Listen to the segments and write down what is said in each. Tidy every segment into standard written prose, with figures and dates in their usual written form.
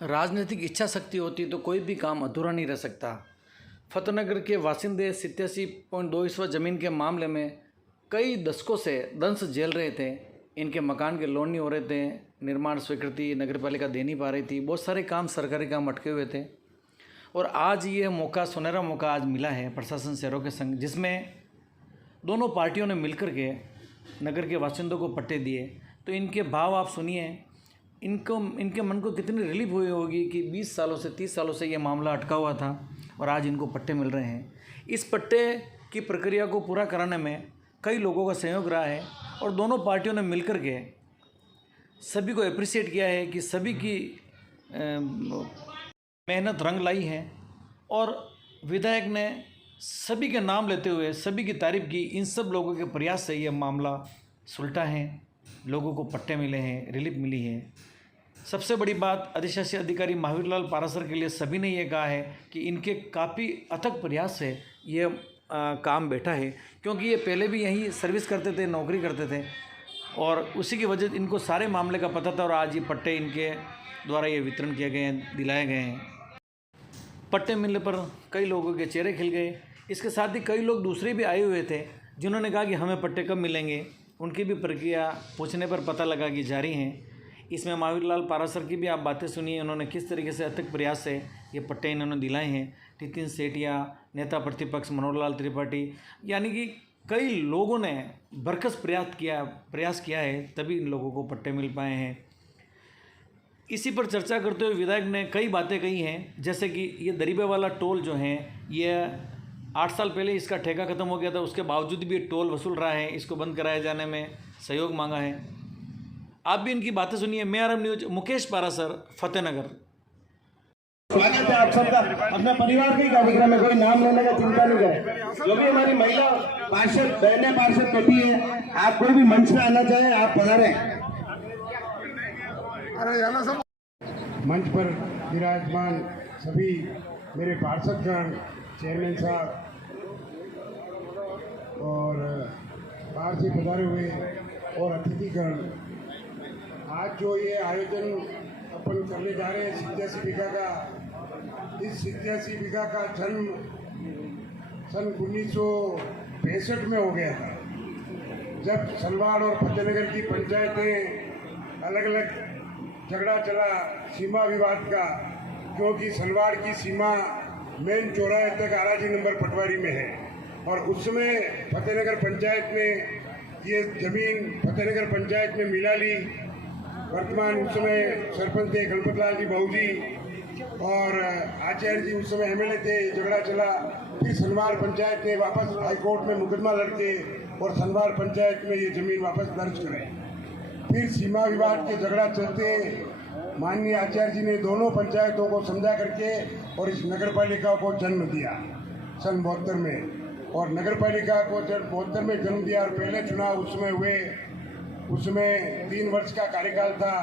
राजनीतिक इच्छा शक्ति होती तो कोई भी काम अधूरा नहीं रह सकता। फतेहनगर के वासिंदे 87.2 ज़मीन के मामले में कई दशकों से दंश झेल रहे थे। इनके मकान के लोन नहीं हो रहे थे, निर्माण स्वीकृति नगरपालिका दे नहीं पा रही थी, बहुत सारे काम सरकारी काम अटके हुए थे। और आज ये मौका, सुनहरा मौका आज मिला है प्रशासन शहरों के संग, जिसमें दोनों पार्टियों ने मिलकर के नगर के वासिंदों को पट्टे दिए। तो इनके भाव आप सुनिए, इनके मन को कितनी रिलीफ हुई होगी कि 20 सालों से 30 सालों से ये मामला अटका हुआ था और आज इनको पट्टे मिल रहे हैं। इस पट्टे की प्रक्रिया को पूरा कराने में कई लोगों का सहयोग रहा है और दोनों पार्टियों ने मिलकर के सभी को अप्रिशिएट किया है कि सभी की मेहनत रंग लाई है। और विधायक ने सभी के नाम लेते हुए सभी की तारीफ की। इन सब लोगों के प्रयास से ये मामला सुलटा है, लोगों को पट्टे मिले हैं, रिलीफ मिली है। सबसे बड़ी बात, अधिशासी अधिकारी महावीर लाल पारासर के लिए सभी ने ये कहा है कि इनके काफ़ी अथक प्रयास से ये काम बैठा है, क्योंकि ये पहले भी यहीं सर्विस करते थे, नौकरी करते थे और उसी की वजह से इनको सारे मामले का पता था। और आज ये पट्टे इनके द्वारा ये वितरण किए गए हैं, दिलाए गए हैं। पट्टे मिलने पर कई लोगों के चेहरे खिल गए। इसके साथ ही कई लोग दूसरे भी आए हुए थे जिन्होंने कहा कि हमें पट्टे कब मिलेंगे। उनकी भी प्रक्रिया पूछने पर पता लगा कि जारी हैं। इसमें महावीर लाल पारासर की भी आप बातें सुनिए, उन्होंने किस तरीके से अथक प्रयास से ये पट्टे इन्होंने दिलाए हैं। नितिन सेठिया, नेता प्रतिपक्ष मनोहर लाल त्रिपाठी, यानी कि कई लोगों ने बरकस प्रयास किया है, तभी इन लोगों को पट्टे मिल पाए हैं। इसी पर चर्चा करते हुए विधायक ने कई बातें कही हैं, जैसे कि ये दरीबे वाला टोल जो है, ये 8 साल पहले इसका ठेका ख़त्म हो गया था, उसके बावजूद भी टोल वसूल रहा है। इसको बंद कराए जाने में सहयोग मांगा है। आप भी इनकी बातें सुनिए। मैं आरएम न्यूज, मुकेश पारासर, फतेहनगर। स्वागत है आप सबका। अपने परिवार के ही कार्यक्रम में कोई नाम लेने का चिंता नहीं करें। जो भी हमारी महिला पार्षद बहने पार्षद बैठी है, आप कोई भी मंच में आना चाहे आप पधारें। मंच पर विराजमान सभी मेरे पार्षदगण, चेयरमैन साहब और बाहर से पधारे हुए और अतिथिगण, आज जो ये आयोजन अपन करने जा रहे हैं 87 बीघा का, इस 87 बीघा का जन्म सन 1965 में हो गया था, जब सलवाड़ और फतेहनगर की पंचायतें अलग अलग झगड़ा चला सीमा विवाद का, क्योंकि सलवाड़ की सीमा मेन चौराहे तक आराजी नंबर पटवारी में है। और उस समय फतेहनगर पंचायत ने ये ज़मीन फतेहनगर पंचायत में मिला ली। वर्तमान उस समय सरपंच थे गणपत लाल जी बहू जी और आचार्य जी उस समय एमएलए थे। झगड़ा चला, फिर सनवाड़ पंचायत ने वापस हाईकोर्ट में मुकदमा लड़के और सनवाड़ पंचायत में ये ज़मीन वापस दर्ज कराई। फिर सीमा विवाद के झगड़ा चलते माननीय आचार्य जी ने दोनों पंचायतों को समझा करके और इस नगर पालिका को जन्म दिया सन 72 में। और नगर पालिका को जब 72 में जन्म दिया और पहले चुनाव उसमें हुए, उसमें 3 वर्ष का कार्यकाल था।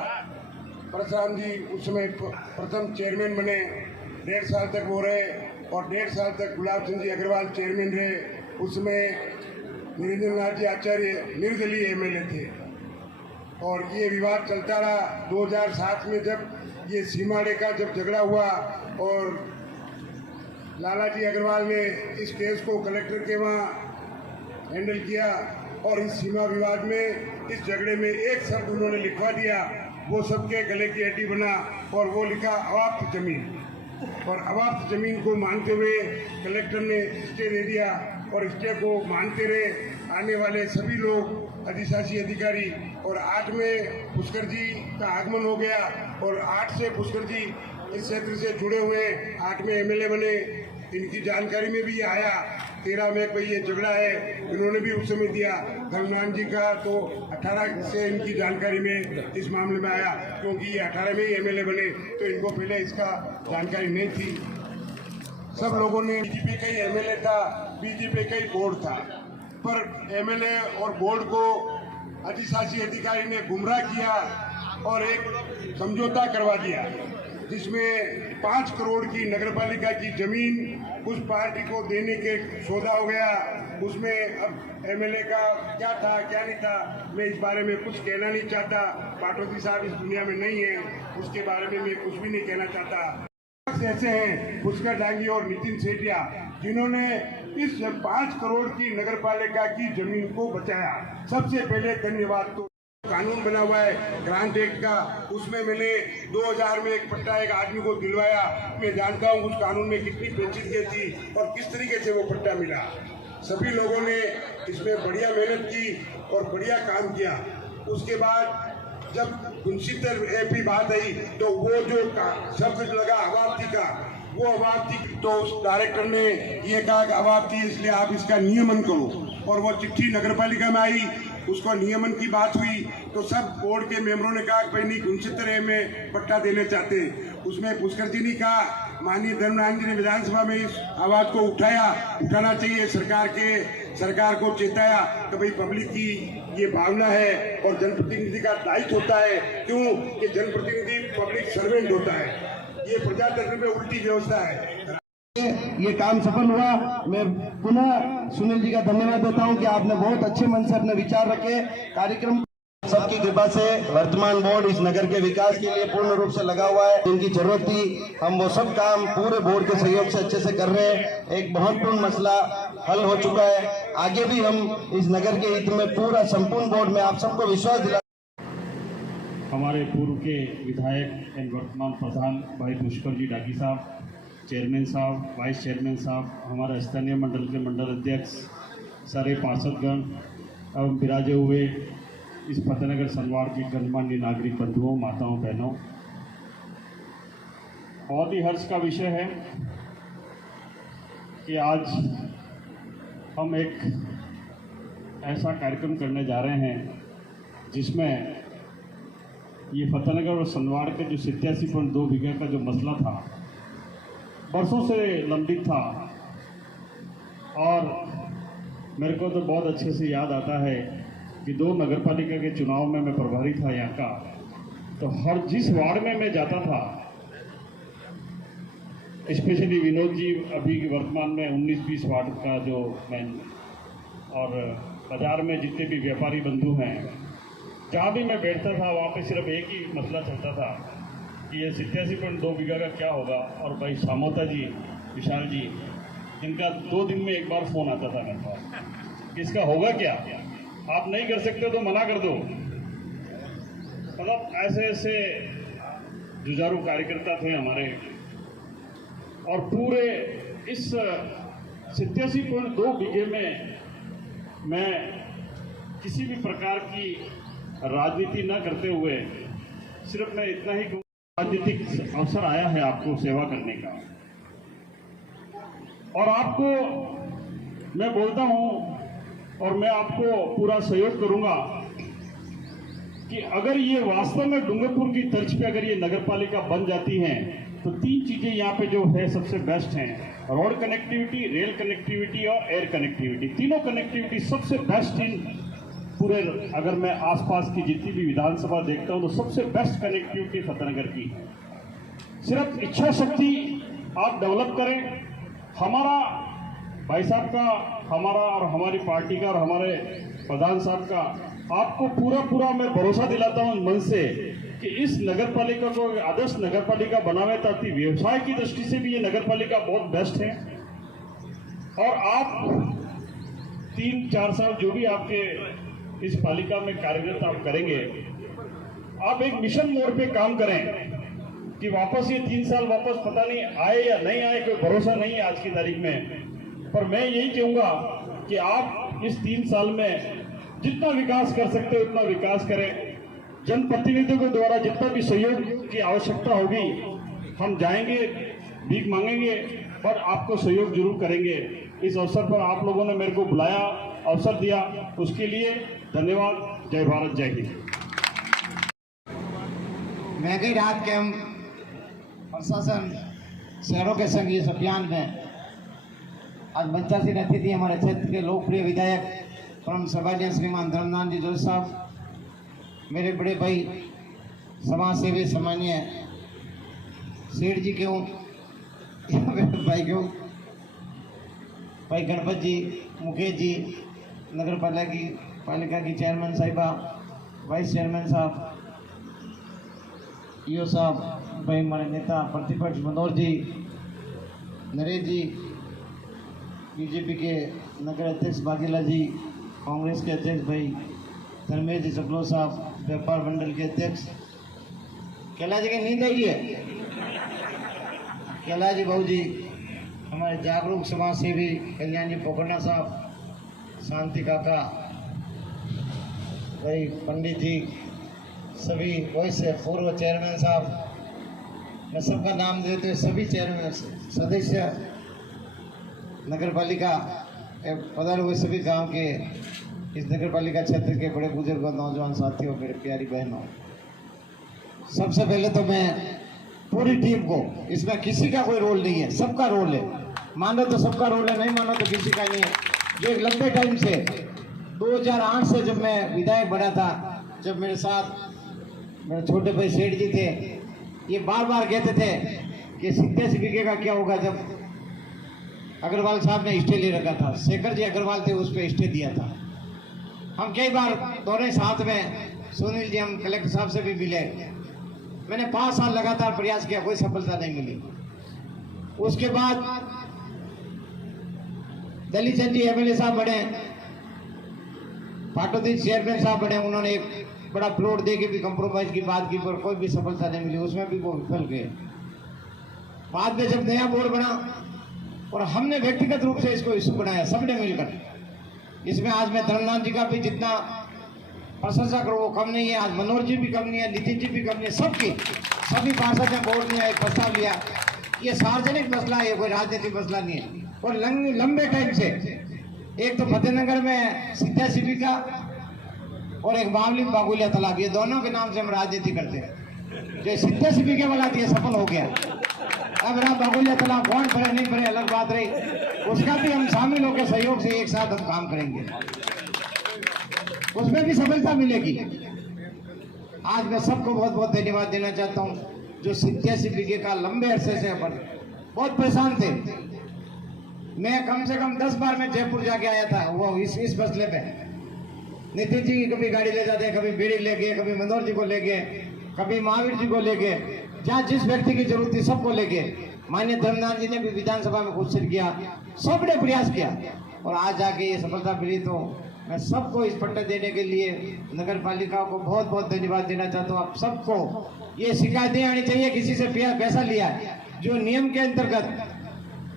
परशुराम जी उसमें प्रथम चेयरमैन बने, 1.5 साल तक वो रहे और 1.5 साल तक गुलाब चंद जी अग्रवाल चेयरमैन रहे। उसमें निरंजन नाथ जी आचार्य निर्दलीय एमएलए थे और ये विवाद चलता रहा। 2007 में जब ये सीमाड़े का जब झगड़ा हुआ और लाला जी अग्रवाल ने इस केस को कलेक्टर के वहाँ हैंडल किया और इस सीमा विवाद में, इस झगड़े में एक शब्द उन्होंने लिखवा दिया, वो सबके गले की हड्डी बना और वो लिखा अवाप्त जमीन। और अवाप्त जमीन को मानते हुए कलेक्टर ने स्टे दे दिया और स्टे को मानते रहे आने वाले सभी लोग, अधिशासी अधिकारी। और 8 में पुष्कर जी का आगमन हो गया और 8 से पुष्कर जी इस क्षेत्र से जुड़े हुए 8 में एमएलए बने। इनकी जानकारी में भी आया 13 में कोई ये झगड़ा है, इन्होंने भी उस समय दिया। धर्मनाथ जी का तो 18 से इनकी जानकारी में इस मामले में आया, क्योंकि ये 18 में ही एमएलए बने, तो इनको पहले इसका जानकारी नहीं थी। सब लोगों ने, बीजेपी का ही एमएलए था, बीजेपी का ही बोर्ड था, पर एमएलए और बोर्ड को अधिशासी अधिकारी ने गुमराह किया और एक समझौता करवा दिया, जिसमें 5 करोड़ की नगरपालिका की जमीन उस पार्टी को देने के सौदा हो गया। उसमें अब एमएलए का क्या था क्या नहीं था, मैं इस बारे में कुछ कहना नहीं चाहता। पाटौदी साहब इस दुनिया में नहीं है, उसके बारे में मैं कुछ भी नहीं कहना चाहता। ऐसे हैं पुष्कर डांगी और नितिन सेठिया, जिन्होंने इस 5 करोड़ की नगर पालिका की जमीन को बचाया। सबसे पहले धन्यवाद। तो कानून बना हुआ है ग्रांट एक्ट का, उसमें मैंने 2000 में एक पट्टा एक आदमी को दिलवाया। मैं जानता हूँ उस कानून में कितनी पेचीदगी थी और किस तरीके से वो पट्टा मिला। सभी लोगों ने इसमें बढ़िया मेहनत की और बढ़िया काम किया। उसके बाद जब 69 की बात आई तो वो जो शब्द लगा अवाप्ति का, वो अवाप्ति, तो उस डायरेक्टर ने ये कहा कि अवाप्ति, इसलिए आप इसका नियमन करो। और वो चिट्ठी नगर पालिका में आई, उसको नियमन की बात हुई तो सब बोर्ड के मेंबरों ने कहा कि भाई नहीं 69 में पट्टा देना चाहते हैं। उसमें पुष्कर जी ने कहा, माननीय धर्मनारायण जी ने विधानसभा में इस आवाज को उठाना चाहिए, सरकार को चेताया कि भाई पब्लिक की ये भावना है और जनप्रतिनिधि का दायित्व होता है। क्यों कि जनप्रतिनिधि पब्लिक सर्वेंट होता है, ये प्रजातंत्र में उल्टी व्यवस्था है। ये काम सफल हुआ। मैं पुनः सुनील जी का धन्यवाद देता हूं कि आपने बहुत अच्छे मन से अपने विचार रखे। कार्यक्रम सबकी कृपा से वर्तमान बोर्ड इस नगर के विकास के लिए पूर्ण रूप से लगा हुआ है। जिनकी जरूरत थी हम वो सब काम पूरे बोर्ड के सहयोग से अच्छे से कर रहे हैं। एक महत्वपूर्ण मसला हल हो चुका है। आगे भी हम इस नगर के हित में पूरा संपूर्ण बोर्ड में आप सबको विश्वास दिला। हमारे पूर्व के विधायक एवं वर्तमान प्रधान भाई पुष्कर जी डागी साहब, चेयरमैन साहब, वाइस चेयरमैन साहब, हमारे स्थानीय मंडल के मंडल अध्यक्ष, सारे पार्षदगण एवं विराजे हुए इस फतेहनगर सनवाड़ के गणमान्य नागरिक बंधुओं, माताओं, बहनों, बहुत ही हर्ष का विषय है कि आज हम एक ऐसा कार्यक्रम करने जा रहे हैं जिसमें ये फतेहनगर और सनवाड़ के जो 87.2 बीघा का जो मसला था, बरसों से लंबित था। और मेरे को तो बहुत अच्छे से याद आता है कि 2 नगरपालिका के चुनाव में मैं प्रभारी था यहाँ का, तो हर जिस वार्ड में मैं जाता था, स्पेशली विनोद जी अभी वर्तमान में 19-20 वार्ड का जो मैं, और बाजार में जितने भी व्यापारी बंधु हैं, जहाँ भी मैं बैठता था वहाँ पे सिर्फ एक ही मसला चलता था कि ये 87.2 बीघा का क्या होगा। और भाई सामोता जी, विशाल जी, इनका 2 दिन में एक बार फ़ोन आता था मेरे पास, इसका होगा क्या, आप नहीं कर सकते तो मना कर दो। मतलब ऐसे ऐसे जुझारू कार्यकर्ता थे हमारे। और पूरे इस 87.2 बीघे में मैं किसी भी प्रकार की राजनीति न करते हुए सिर्फ मैं इतना ही राजनीतिक अवसर आया है आपको सेवा करने का। और आपको मैं बोलता हूं और मैं आपको पूरा सहयोग करूंगा कि अगर ये वास्तव में डूंगरपुर की तर्ज पे अगर ये नगरपालिका बन जाती हैं तो 3 चीजें यहाँ पे जो है सबसे बेस्ट हैं, रोड कनेक्टिविटी, रेल कनेक्टिविटी और एयर कनेक्टिविटी। तीनों कनेक्टिविटी सबसे बेस्ट इन पूरे, अगर मैं आसपास की जितनी भी विधानसभा देखता हूँ तो सबसे बेस्ट कनेक्टिविटी फतेहनगर की। सिर्फ इच्छा शक्ति आप डेवलप करें। हमारा भाई साहब का, हमारा और हमारी पार्टी का और हमारे प्रधान साहब का आपको पूरा मैं भरोसा दिलाता हूँ मन से कि इस नगरपालिका को आदर्श नगरपालिका बनावे, ताकि व्यवसाय की दृष्टि से भी ये नगरपालिका बहुत बेस्ट है। और आप 3-4 साल जो भी आपके इस पालिका में कार्यरत आप करेंगे, आप एक मिशन मोड पे काम करें कि वापस ये 3 साल वापस पता नहीं आए या नहीं आए, कोई भरोसा नहीं है आज की तारीख में। पर मैं यही कहूँगा कि आप इस 3 साल में जितना विकास कर सकते हो उतना विकास करें। जनप्रतिनिधियों के द्वारा जितना भी सहयोग की आवश्यकता होगी हम जाएंगे, भीख मांगेंगे, पर आपको सहयोग जरूर करेंगे। इस अवसर पर आप लोगों ने मेरे को बुलाया, अवसर दिया, उसके लिए धन्यवाद। जय भारत, जय हिंद। महंगाई राहत कैंप प्रशासन शहरों के संग इस अभियान में आज मंचासीन अतिथि हमारे क्षेत्र के लोकप्रिय विधायक परम सौभाग्य श्रीमान धर्मनारायण जी जोशी साहब, मेरे बड़े भाई समाज सेवी सम्मानीय सेठ जी क्यों भाई क्यों भाई गणपत जी, मुकेश जी, नगर पालिका की चेयरमैन साहिबा, वाइस चेयरमैन साहब, ईओ साहब, भाई हमारे नेता प्रतिपक्ष मनोहर जी, नरेश जी, बीजेपी के नगर अध्यक्ष बागेला जी, कांग्रेस के अध्यक्ष भाई धर्मेश जी चकलो साहब, व्यापार मंडल के अध्यक्ष। कैलाश जी की नींद आई है? कैलाश जी बहू जी, हमारे जागरूक समाज सेवी कल्याण जी पोखरना साहब, शांति काका, भाई पंडित जी, सभी वॉइस से पूर्व चेयरमैन साहब, मैं सबका नाम देते हुए सभी चेयरमैन सदस्य, नगर पालिका पधारे हुए सभी गांव के इस नगर पालिका क्षेत्र के बड़े बुजुर्ग नौजवान साथियों, मेरे प्यारी बहनों, सबसे पहले तो मैं पूरी टीम को, इसमें किसी का कोई रोल नहीं है, सबका रोल है। मानो तो सबका रोल है, नहीं मानो तो किसी का नहीं है। जो एक लंबे टाइम से 2008 से जब मैं विधायक बना था, जब मेरे साथ मेरे छोटे भाई सेठ जी थे, ये बार बार कहते थे कि 87 बीघे का क्या होगा। जब अग्रवाल साहब ने स्टे ले रखा था, शेखर जी अग्रवाल थे, उस पर स्टे दिया था। हम कई बार दोनों साथ में, सुनील जी हम कलेक्टर साहब से भी मिले, मैंने 5 साल लगातार प्रयास किया, कोई सफलता नहीं मिली। उसके बाद दलित चंद जी एमएलए साहब बने, पाटोदी चेयरमैन साहब बने, उन्होंने एक बड़ा प्लॉट दे के भी कंप्रोमाइज की बात की, पर कोई भी सफलता नहीं मिली, उसमें भी वो विफल गए। बाद में जब नया बोर्ड बना और हमने व्यक्तिगत रूप से इसको इशू बनाया, सबने मिलकर, इसमें आज मैं धर्मनाथ जी का भी जितना प्रशंसा करूँ वो कम नहीं है, आज मनोहर जी भी कम नहीं है, नितिन जी भी कम नहीं है, सभी पार्षद ने बोर्ड ने एक प्रस्ताव लिया। ये सार्वजनिक मसला है, कोई राजनीतिक मसला नहीं है। और लंबे टाइम से एक तो फतेहनगर में 87 बीघा और एक बावली बागुलिया तालाब, ये दोनों के नाम से हम राजनीति करते हैं। जो 87 बीघे वाला थी सफल हो गया। अब रहा बागुलिया तालाब, कौन भरे नहीं भरे अलग बात रही, उसका भी हम शामिल होकर सहयोग से एक साथ हम काम करेंगे, उसमें भी सफलता मिलेगी। आज मैं सबको बहुत बहुत धन्यवाद देना चाहता हूँ जो 87 बीघे का लंबे अरसे से अपन बहुत परेशान थे। मैं कम से कम 10 बार मैं जयपुर जाके आया था वो इस मसले पे। नितिन जी की कभी गाड़ी ले जाते, कभी बीड़ी ले गए, कभी मनोहर जी को ले गए, कभी महावीर जी को ले गए, जहाँ जिस व्यक्ति की जरूरत थी सबको ले गए। माननीय धर्मनाथ जी ने भी विधानसभा में घोषित किया, सबने प्रयास किया और आज जाके ये सफलता मिली। तो मैं सबको इस पट्टे देने के लिए नगर पालिका को बहुत बहुत धन्यवाद देना चाहता हूँ। आप सबको ये शिकायतें आनी चाहिए, किसी से पैसा लिया है, जो नियम के अंतर्गत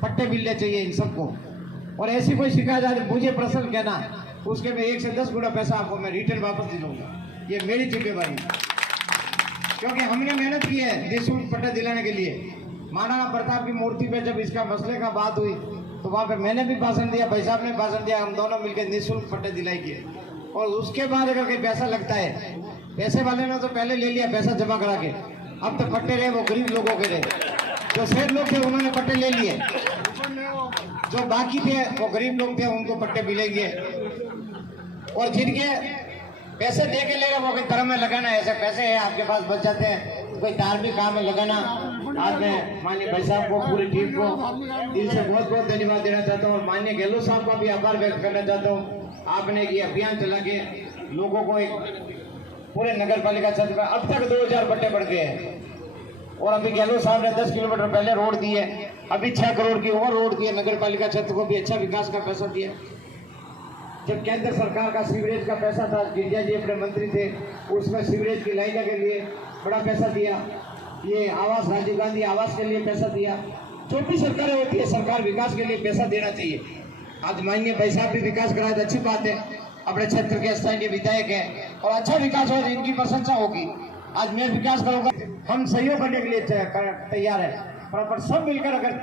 पट्टे मिलने चाहिए इन सबको। और ऐसी कोई शिकायत आज मुझे प्रश्न कहना, उसके में 1 से 10 गुना पैसा आपको मैं रिटर्न वापस दे दूंगा, ये मेरी जिम्मेवारी है। क्योंकि हमने मेहनत की है निःशुल्क पट्टे दिलाने के लिए। महाराणा प्रताप की मूर्ति पे जब इसका मसले का बात हुई तो वहाँ पे मैंने भी भाषण दिया, भाई साहब ने भाषण दिया, हम दोनों मिलकर निःशुल्क पट्टे दिलाई किए। और उसके बाद अगर कोई पैसा लगता है, पैसे वाले ने तो पहले ले लिया पैसा जमा करा के, अब तो पट्टे रहे वो गरीब लोगों के रहे। जो सेठ लोग थे उन्होंने पट्टे ले लिए, जो बाकी थे वो गरीब लोग थे, उनको पट्टे मिलेंगे। और जिनके पैसे दे के ले रहे वो कोई धर्म में लगाना, ऐसे पैसे है आपके पास बच जाते हैं, कोई धार्मिक काम में लगाना। आज मैं माननीय भाई साहब को, पूरी टीम को दिल से बहुत बहुत धन्यवाद देना चाहता हूँ और माननीय गहलोत साहब का भी आभार व्यक्त करना चाहता हूँ। आपने ये अभियान चला के लोगों को एक पूरे नगर पालिका क्षेत्र में अब तक 2000 पट्टे बढ़ गए हैं। और अभी गहलोत साहब ने 10 किलोमीटर पहले रोड दी है, अभी 6 करोड़ की और रोड दी है, नगर पालिका क्षेत्र को भी अच्छा विकास का पैसा दिया। जब केंद्र सरकार का सीवरेज का पैसा था, गिरिजा जी अपने मंत्री थे, उसमें सीवरेज की लाइनों के लिए बड़ा पैसा दिया। ये आवास, राजीव गांधी आवास के लिए पैसा दिया। जो भी सरकारें होती है, सरकार विकास के लिए पैसा देना चाहिए। आज माननीय भाई साहब भी विकास कराए तो अच्छी बात है, अपने क्षेत्र के स्थानीय विधायक है और अच्छा विकास हो, इनकी प्रशंसा होगी। आज मैं विकास करूंगा, हम सहयोग करने के लिए तैयार है, पर सब मिलकर अगर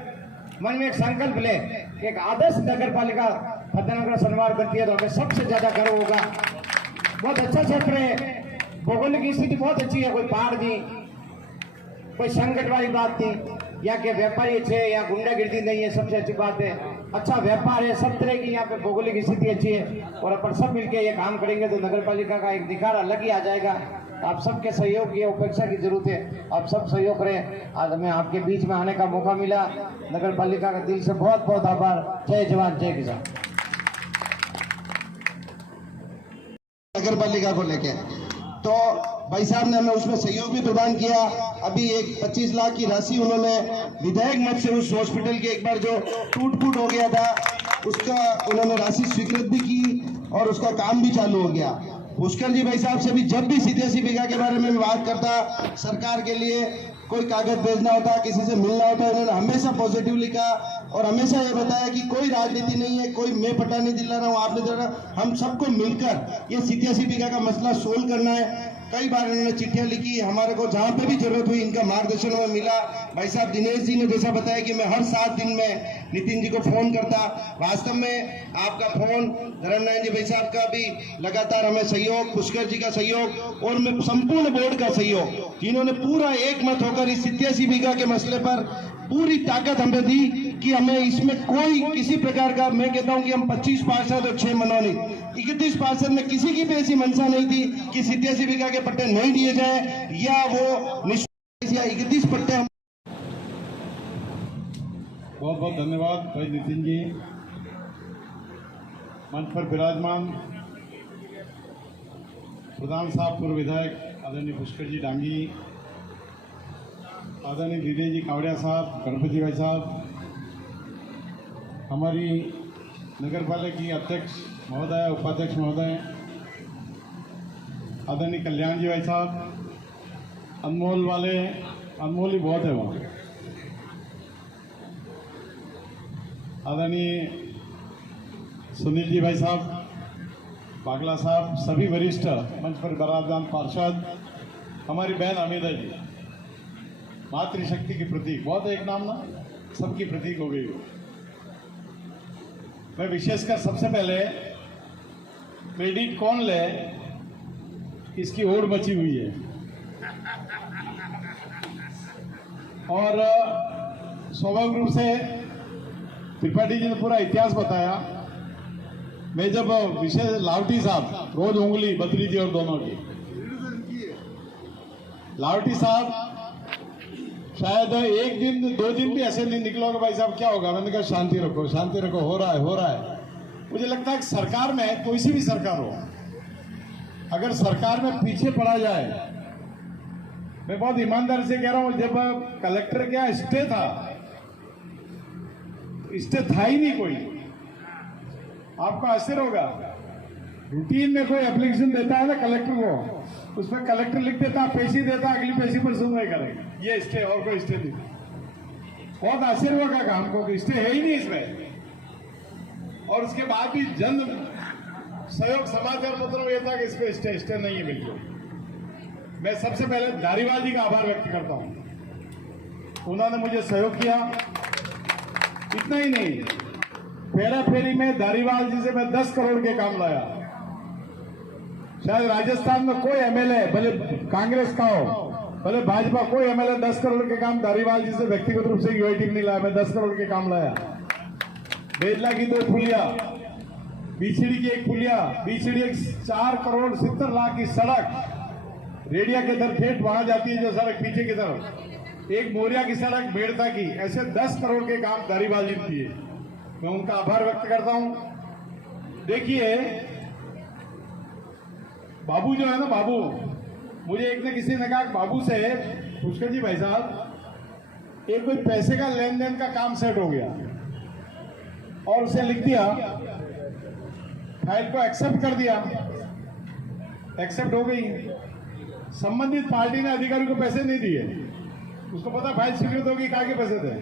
मन में एक संकल्प ले, एक आदर्श नगर पालिका फतेहनगर सनवार बनती है तो हमें सबसे ज्यादा गर्व होगा। बहुत अच्छा क्षेत्र है, भौगोलिक स्थिति बहुत अच्छी है, कोई पहाड़ नहीं, कोई संकट वाली बात नहीं, यहाँ के व्यापारी अच्छे है, यहाँ गुंडागिर्दी नहीं है, सबसे अच्छी बात है। अच्छा व्यापार है, सब तरह की यहाँ पे भौगोलिक स्थिति अच्छी है और अपन सब मिलकर ये काम करेंगे तो नगर पालिका का एक निखार अलग ही आ जाएगा। आप सबके सहयोग की अपेक्षा की जरूरत है, आप सब सहयोग करें। आज हमें आपके बीच में आने का मौका मिला, नगर पालिका का दिल से बहुत बहुत आभार। जय जवान जय किसान। नगर पालिका को लेके तो भाई साहब ने हमें उसमें सहयोग भी प्रदान किया। अभी एक 25 लाख की राशि उन्होंने विधायक मत से उस हॉस्पिटल के एक बार जो टूट फूट हो गया था उसका उन्होंने राशि स्वीकृत भी की और उसका काम भी चालू हो गया। पुष्कर जी भाई साहब से भी जब भी सीधे बीघा के बारे में बात करता, सरकार के लिए कोई कागज भेजना होता, किसी से मिलना होता, उन्होंने हमेशा पॉजिटिव लिखा और हमेशा ये बताया कि कोई राजनीति नहीं है, कोई मैं पट्टा नहीं दिला रहा हूँ, आपने दिला रहा, हम सबको मिलकर ये 87 बीघा का मसला सोल्व करना है। कई बार उन्होंने चिट्ठियां लिखी, हमारे को जहां पे भी जरूरत हुई इनका मार्गदर्शन हमें मिला। भाई साहब दिनेश जी ने जैसा बताया कि मैं हर 7 दिन में नितिन जी को फोन करता, वास्तव में आपका फोन, धर्मनारायण जी भाई साहब का भी लगातार हमें सहयोग, पुष्कर जी का सहयोग और मैं संपूर्ण बोर्ड का सहयोग, जिन्होंने पूरा एक मत होकर इस 87 बीघा के मसले पर पूरी ताकत हमें दी कि हमें इसमें कोई किसी प्रकार का, मैं कहता हूं कि हम 25 पार्षद और 6 मनोनीत, 31 पार्षद में किसी की भी ऐसी मंशा नहीं थी कि 87 बीघा के पट्टे नहीं दिए जाए या वो निश्चित या 31 पट्टे। बहुत बहुत धन्यवाद भाई नितिन जी। मंच पर विराजमान प्रधान साहब, पूर्व विधायक आदरणीय पुष्कर जी डांगी, आदरणीय विजय जी कावड़िया साहब, गणपति भाई साहब, हमारी नगर पालिका की अध्यक्ष महोदय, उपाध्यक्ष महोदय, आदरणीय कल्याण जी भाई साहब, अनमोल वाले, अनमोल ही बहुत है वो, आदरणीय सुनील जी भाई साहब, बागला साहब, सभी वरिष्ठ मंच पर विराजमान पार्षद, हमारी बहन अमिता जी, मातृशक्ति की प्रतीक, बहुत एक नाम ना सबकी प्रतीक हो गई। मैं विशेषकर सबसे पहले क्रेडिट कौन ले इसकी होड़ मची हुई है और स्वाभाविक रूप से त्रिपाठी जी ने पूरा इतिहास बताया। मैं जब विशेष लावटी साहब, रोज उंगली बद्री जी और दोनों की, लावटी साहब शायद एक दिन 2 दिन भी ऐसे नहीं निकलोगे भाई साहब क्या होगा, मैंने कहा शांति रखो, शांति रखो, हो रहा है, हो रहा है। मुझे लगता है कि सरकार में कोई सी भी सरकार हो, अगर सरकार में पीछे पड़ा जाए, मैं बहुत ईमानदारी से कह रहा हूं, जब कलेक्टर क्या स्टे था, स्टे था ही नहीं कोई, आपको आश्चर्य होगा। रूटीन में कोई एप्लीकेशन देता है ना कलेक्टर को, उसमें कलेक्टर लिख देता, पेशी देता, अगली पेशी पर सुनवाई करेगा, ये स्टे, और कोई स्टे नहीं। बहुत आश्चर्य होगा काम को कि स्टे है ही नहीं इसमें, और उसके बाद भी जन सहयोग समाचार पत्रों में यह था कि इसको स्टे नहीं है बिल्कुल। मैं सबसे पहले धारीवाल जी का आभार व्यक्त करता हूं, उन्होंने मुझे सहयोग किया। इतना ही नहीं, फेरा फेरी में धारीवाल जी से मैं 10 करोड़ के काम लाया। शायद राजस्थान में कोई एमएलए, भले कांग्रेस का हो भले भाजपा, कोई एमएलए 10 करोड़ के काम धारीवाल जी से व्यक्तिगत रूप से यूआईटी नहीं लाया, मैं 10 करोड़ के काम लाया। बेदला की 2 पुलिया, बीछड़ी की 1 पुलिया, बीछड़ी 4 करोड़ 70 लाख की सड़क, रेडिया के दरखेट वहां जाती है जो सड़क पीछे की तरफ, एक मोरिया की सड़क बेड़ता की, ऐसे 10 करोड़ के काम धारीवाल जी किए। मैं उनका आभार व्यक्त करता हूं। देखिए बाबू जो है ना, बाबू, मुझे एक ने किसी ने कहा बाबू से, पुष्कर जी भाई साहब एक कोई पैसे का लेन देन का काम सेट हो गया और उसे लिख दिया, फाइल को एक्सेप्ट कर दिया, एक्सेप्ट हो गई, संबंधित पार्टी ने अधिकारी को पैसे नहीं दिए, उसको पता फाइल स्वीकृत होगी, कहा के पैसे थे।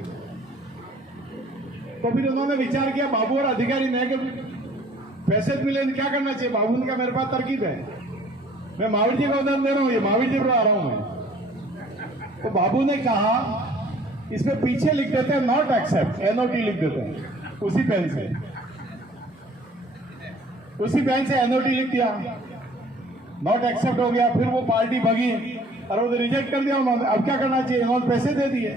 तो फिर उन्होंने विचार किया, बाबू और अधिकारी ने, कि पैसे मिले क्या करना चाहिए। बाबू ने कहा मेरे पास तरकीब है, मैं महावीर जी का उदाहरण दे रहा हूं, ये महावीर जी पर आ रहा हूं मैं। तो बाबू ने कहा इसमें पीछे लिख देते हैं नॉट एक्सेप्ट, एनओटी लिख देते हैं, उसी पेन से एनओटी लिख दिया, नॉट एक्सेप्ट हो गया। फिर वो पार्टी भगी और वो रिजेक्ट कर दिया उन्होंने। अब क्या करना चाहिए, उन्होंने पैसे दे दिए।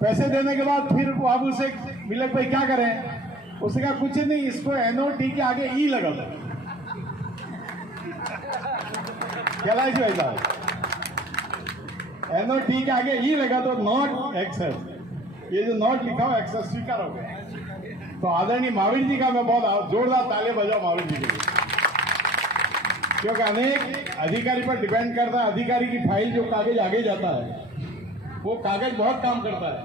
पैसे देने के बाद फिर बाबू से मिले भाई क्या करें, उसने कहा कुछ नहीं, इसको एनओटी के आगे ई लगा दो। क्या लाइए भाई साहब, NOT के आगे ई लगा तो नॉट एक्सेस, ये जो नॉट लिखा हो एक्सेस स्वीकार हो गया। तो आदरणीय महावीर जी का मैं बहुत जोरदार ताली बजाओ महावीर जी के लिए, क्योंकि अनेक अधिकारी पर डिपेंड करता है। अधिकारी की फाइल जो कागज आगे जाता है वो कागज बहुत काम करता है,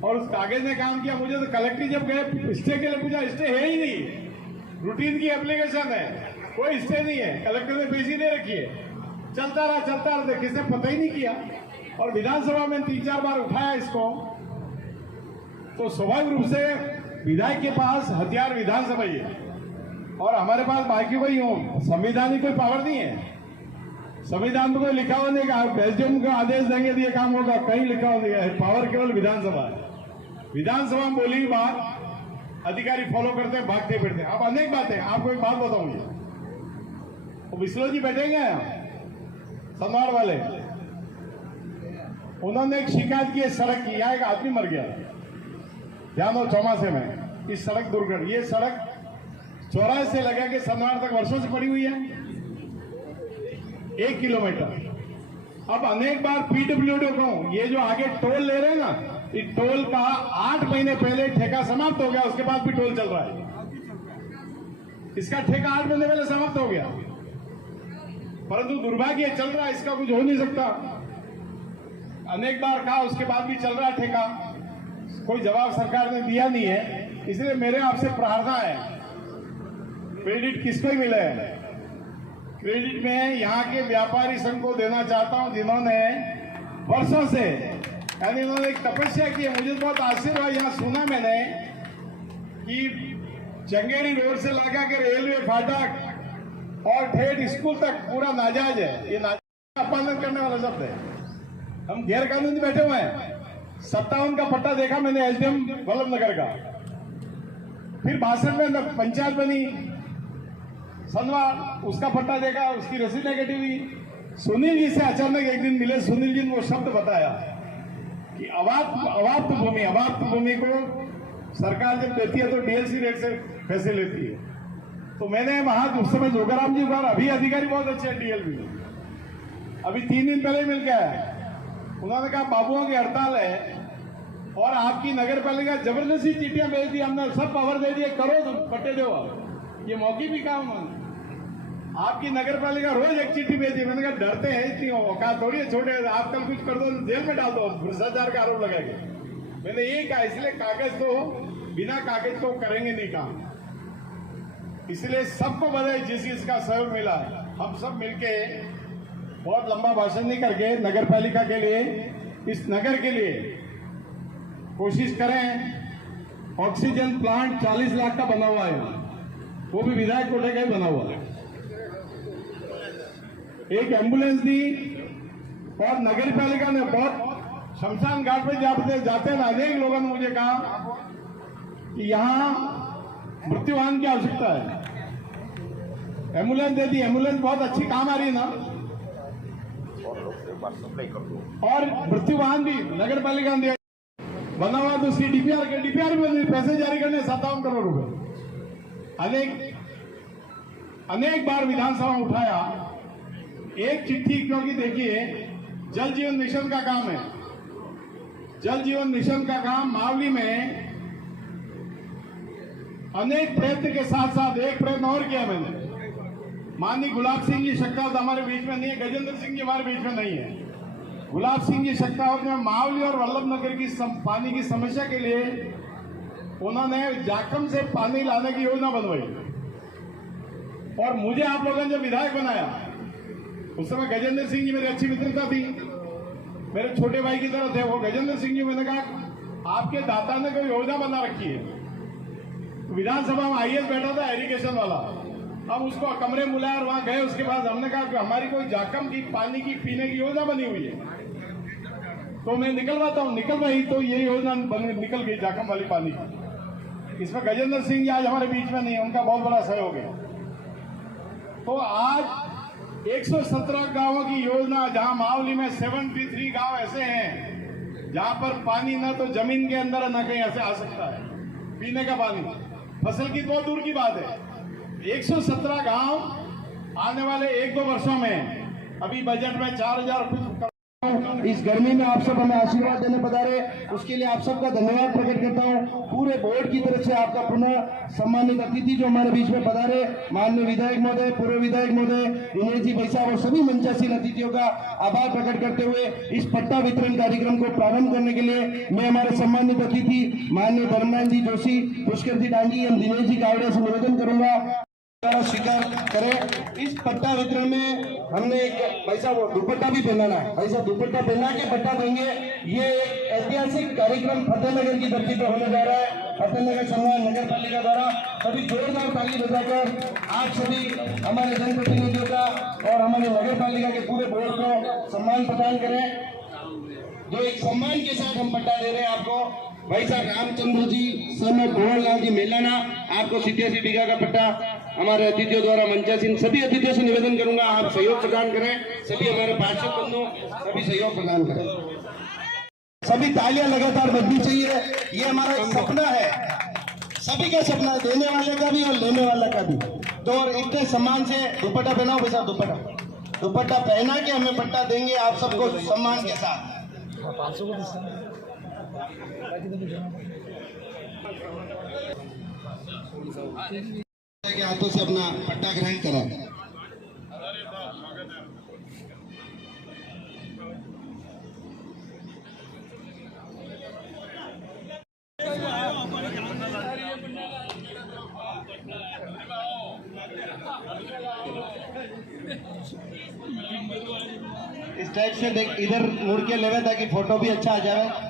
और उस कागज ने काम किया। मुझे तो कलेक्टर जब गए स्टे के लिए पूछा, स्टे है ही नहीं, रूटीन की एप्लीकेशन है, कोई स्टे नहीं है, कलेक्टर ने पेशी दे रखी है। चलता रहा किसी ने पता ही नहीं किया। और विधानसभा में 3-4 बार उठाया इसको, तो स्वाभाविक रूप से विधायक के पास हथियार विधानसभा ही है, और हमारे पास बाकी कोई संविधानिक कोई पावर नहीं है। संविधान में कोई लिखा हुआ नहीं कि एसडीएम का आदेश देंगे तो ये काम होगा, कहीं लिखा हुआ नहीं है। पावर केवल विधानसभा है। विधानसभा में बोली बात अधिकारी फॉलो करते हैं, भागते फिरते हैं। अब अनेक बातें, आपको एक बात बताऊंगी। वो विश्लो जी बैठेंगे सनवाड़ वाले, उन्होंने एक शिकायत की सड़क की, यहाँ एक आदमी मर गया, ध्यान हो, चौमासे में इस सड़क दुर्घटना। ये सड़क चौराहे से लगा के सनवाड़ तक वर्षों से पड़ी हुई है, 1 किलोमीटर। अब अनेक बार पीडब्ल्यूडी को ये जो आगे टोल ले रहे हैं ना, इस टोल का 8 महीने पहले ठेका समाप्त हो गया, उसके बाद भी टोल चल रहा है। इसका ठेका 8 महीने पहले समाप्त हो गया, परंतु दुर्भाग्य चल रहा है, इसका कुछ हो नहीं सकता। अनेक बार कहा, उसके बाद भी चल रहा है ठेका, कोई जवाब सरकार ने दिया नहीं है। इसलिए मेरे आपसे प्रार्थना है, क्रेडिट किसको ही मिले, क्रेडिट में यहाँ के व्यापारी संघ को देना चाहता हूँ, जिन्होंने वर्षों से, यानी उन्होंने एक तपस्या की है। मुझे बहुत आश्चर्य हुआ, यहाँ सुना मैंने कि चंगेरी रोड से लगा के रेलवे फाटक और ठेठ स्कूल तक पूरा नाजायज है। ये नाजायज अपमान करने वाला शब्द है। हम गैर कानूनी बैठे हुए हैं। 57 का पट्टा देखा मैंने एसडीएम वल्लभ नगर का, फिर 62 में पंचायत बनी सनवाड़, उसका पट्टा देखा, उसकी रसीद नेगेटिव हुई। सुनील जी से अचानक एक दिन मिले, सुनील जी ने वो शब्द बताया कि अवाप्त भूमि को सरकार जब देती है तो डीएलसी रेट से पैसे लेती है। तो मैंने वहां उस समय जोगाराम जी बार, अभी अधिकारी बहुत अच्छे हैं डीएलबी, अभी 3 दिन पहले मिल गया। उन्होंने कहा बाबुओं की हड़ताल है और आपकी नगर पालिका जबरदस्ती चिट्ठियां भेज दी, हमने सब पावर दे दिए, करो तुम पट्टे दो। ये मौके भी कहा उन्होंने, आपकी नगर पालिका रोज एक चिट्ठी भेजी। मैंने कहा डरते हैं इतनी हो, कहा थोड़ी है छोटे, आप कल कुछ कर दो जेल में डाल दो, भ्रष्टाचार का आरोप लगाएंगे। मैंने यही कहा, इसलिए कागज तो बिना कागज तो करेंगे नहीं काम। इसलिए सबको बधाई जिसका सहयोग मिला। हम सब मिलके, बहुत लंबा भाषण नहीं करके, नगर पालिका के लिए, इस नगर के लिए कोशिश करें। ऑक्सीजन प्लांट 40 लाख का बना हुआ है, वो भी विधायक कोटे का ही बना हुआ है। एक एम्बुलेंस दी, और नगर पालिका ने बहुत, शमशान घाट पे जाते हैं अनेक लोगों ने मुझे कहा कि यहाँ मृत्युवाहन की आवश्यकता है, एम्बुलेंस दे दी। एम्बुलेंस बहुत अच्छी काम आ रही है ना, और मृत्युवाहन भी नगर पालिका ने बना हुआ। तो उसकी डीपीआर भी पैसे जारी करने 57 करोड़ रुपए। अनेक बार विधानसभा में उठाया एक चिट्ठी, क्योंकि देखिए जल जीवन मिशन का काम है। जल जीवन मिशन का काम मावली में अनेक प्रयत्न के साथ साथ एक प्रयत्न और किया मैंने। माननीय गुलाब सिंह जी शक्तावत हमारे बीच में नहीं है, गजेंद्र सिंह जी हमारे बीच में नहीं है। गुलाब सिंह जी शक्तावत में मावली और वल्लभ नगर की पानी की समस्या के लिए उन्होंने जाखम से पानी लाने की योजना बनवाई, और मुझे आप लोगों ने जब विधायक बनाया, उस समय गजेंद्र सिंह जी मेरी अच्छी मित्रता थी, मेरे छोटे भाई की तरह थे वो। गजेंद्र सिंह जी, मैंने कहा आपके दाता ने कोई योजना बना रखी है। विधानसभा में आईएएस बैठा था इरिगेशन वाला, हम उसको कमरे में बुलाया और वहां गए। उसके बाद हमने कहा कि हमारी कोई जाखम की पानी की पीने की योजना बनी हुई है, तो मैं निकलवाता हूँ। निकलवाई तो ये योजना निकल गई जाखम वाली पानी की। इसमें गजेंद्र सिंह जी आज हमारे बीच में नहीं है, उनका बहुत बड़ा सहयोग है। तो आज 117 गांवों की योजना, जहां मावली में 73 गांव ऐसे हैं जहां पर पानी ना तो जमीन के अंदर ना कहीं ऐसे आ सकता है पीने का पानी, फसल की बहुत दूर की बात है। 117 गांव आने वाले 1-2 वर्षों में, अभी बजट में 4000 इस गर्मी में आप सब हमें आशीर्वाद देने पधारे, उसके लिए आप सबका धन्यवाद प्रकट करता हूं। पूरे बोर्ड की तरफ से आपका पुनः सम्मानित अतिथि जो हमारे बीच में पधारे, माननीय विधायक महोदय, पूर्व विधायक महोदय, दिनेश जी भाई साहब और सभी मंचासीन अतिथियों का आभार प्रकट करते हुए इस पट्टा वितरण कार्यक्रम को प्रारंभ करने के लिए मैं हमारे सम्मानित अतिथि माननीय धर्मनाथ जी जोशी, पुष्कर जी डांगी एवं दिनेश जी कावड़े से निवेदन करूंगा स्वीकार करें। इस पट्टा वितरण में हमने एक भाई साहब दुपट्टा भी पहनाना है, भाई साहब दुपट्टा पहना के पट्टा देंगे। ये एक ऐतिहासिक कार्यक्रम फतेहनगर की धरती पर होने जा रहा है। फतेहनगर संघ नगर पालिका द्वारा सभी जोरदार ताली बजाकर आप सभी हमारे जनप्रतिनिधियों का और हमारे नगर पालिका के पूरे बोर्ड को सम्मान प्रदान करें। जो एक सम्मान के साथ हम पट्टा दे रहे हैं आपको, भाई साहब रामचंद्र जी सन भोरलाल जी मेलाना, आपको 87 बीघा का पट्टा हमारे अतिथियों द्वारा मंचासीन सभी अतिथियों से निवेदन करूंगा आप सहयोग प्रदान करें। सभी हमारे पार्षद बंधु सभी सहयोग प्रदान करें। सभी तालियां लगातार बजनी चाहिए। ये हमारा एक सपना है, सभी का सपना है, देने वाले का भी और लेने वाले का भी। तो और इतने सम्मान से दुपट्टा पहनाओ भाई साहब, दुपट्टा पहना के हमें पट्टा देंगे आप सबको सम्मान के साथ। के हाथों से अपना पट्टा ग्रहण करा। इस टाइप से देख, इधर मुड़ के लेवे ताकि फोटो भी अच्छा आ जाए।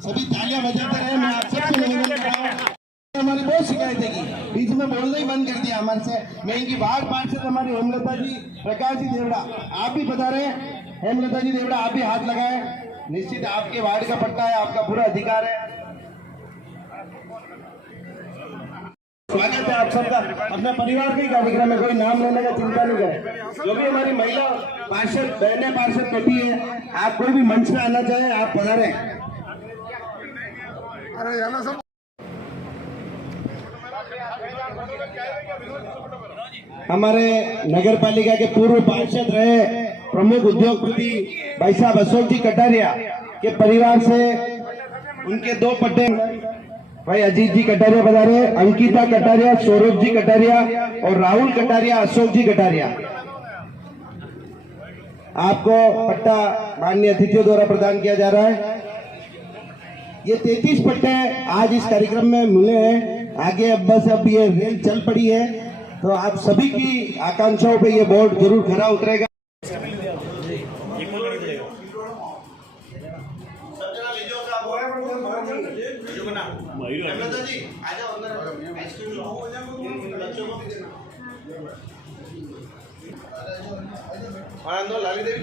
सभी तालियां बजाते रहे। मैं आप सबसे निवेदन कर रहा हूँ, हमारी बहुत शिकायतें की, बीच में बोलना ही बंद कर दिया हमारे से। मैं इनकी वार्ड पार्षद हमारी हेमलता जी, प्रकाश जी देवड़ा, आप भी बता रहे हैं। हेमलता जी देवड़ा आप भी हाथ लगाए। निश्चित आपके वार्ड का पट्टा है, आपका पूरा अधिकार है। स्वागत है आप सबका। अपने परिवार के कार्यक्रम में कोई नाम लेने का चिंता नहीं करें। जो भी हमारी महिला पार्षद बहने पार्षद बैठी है, आप कोई भी मंच में आना चाहे आप पधारें। हमारे नगर पालिका के पूर्व पार्षद रहे प्रमुख उद्योगपति भाई साहब अशोक जी कटारिया के परिवार से उनके 2 पट्टे भाई अजीत जी कटारिया पधारे, अंकिता कटारिया, सौरभ जी कटारिया और राहुल कटारिया, अशोक जी कटारिया। आपको पट्टा माननीय अतिथियों द्वारा प्रदान किया जा रहा है। ये 33 पट्टे आज इस कार्यक्रम में मिले हैं। आगे अब बस अब ये रेल चल पड़ी है, तो आप सभी की आकांक्षाओं पे ये बोर्ड जरूर खरा उतरेगा। लाली देवी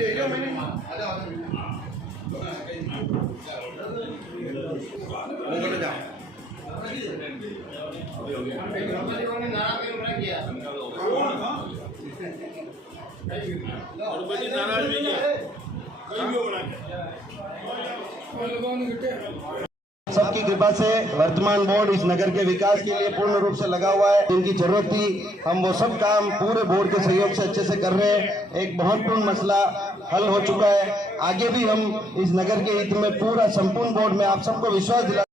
सबकी कृपा से वर्तमान बोर्ड इस नगर के विकास के लिए पूर्ण रूप से लगा हुआ है। जिनकी जरूरत थी हम वो सब काम पूरे बोर्ड के सहयोग से अच्छे से कर रहे हैं। एक महत्वपूर्ण मसला हल हो चुका है। आगे भी हम इस नगर के हित में पूरा संपूर्ण बोर्ड में आप सबको विश्वास दिला